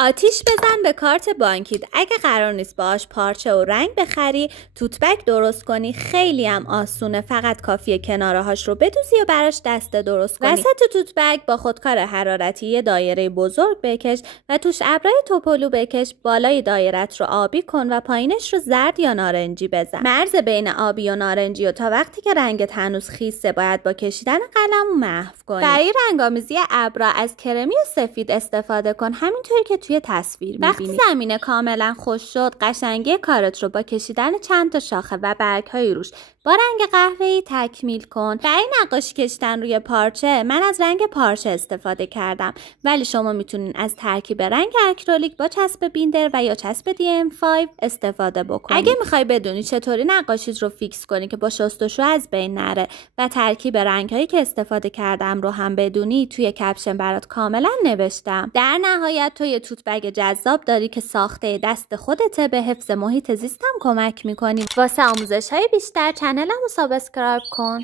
آتیش بزن به کارت بانکیت. اگه قرار نیست باهاش پارچه و رنگ بخری، توت بگ درست کنی خیلی هم آسونه. فقط کافیه کنارهاش رو بدوزی و براش دسته درست کنی. وسط توت بگ با خودکار حرارتی یه دایره بزرگ بکش و توش ابرای توپلو بکش. بالای دایرت رو آبی کن و پایینش رو زرد یا نارنجی بزن. مرز بین آبی و نارنجی و تا وقتی که رنگت هنوز خیسه باید با کشیدن قلم محو کنی. برای رنگ‌آمیزی ابرا از کرمی و سفید استفاده کن، همینطوری که توی تصویر می‌بینی. وقتی زمینه کاملا خوش شد، قشنگی کارت رو با کشیدن چند تا شاخه و برگ‌های روش با رنگ قهوه‌ای تکمیل کن. برای نقاشی کشیدن روی پارچه من از رنگ پارچه استفاده کردم، ولی شما میتونین از ترکیب رنگ اکریلیک با چسب بیندر و یا چسب DM5 استفاده بکنید. اگه میخوای بدونی چطوری نقاشیت رو فیکس کنی که با شستشو از بین نره و ترکیب رنگ‌هایی که استفاده کردم رو هم بدونی، توی کپشن برات کاملا نوشتم. در نهایت تو یه توت بگ جذاب داری که ساخته دست خودته، به حفظ محیط زیستم کمک میکنی. واسه آموزش‌های بیشتر چنلمو سابسکرایب کن.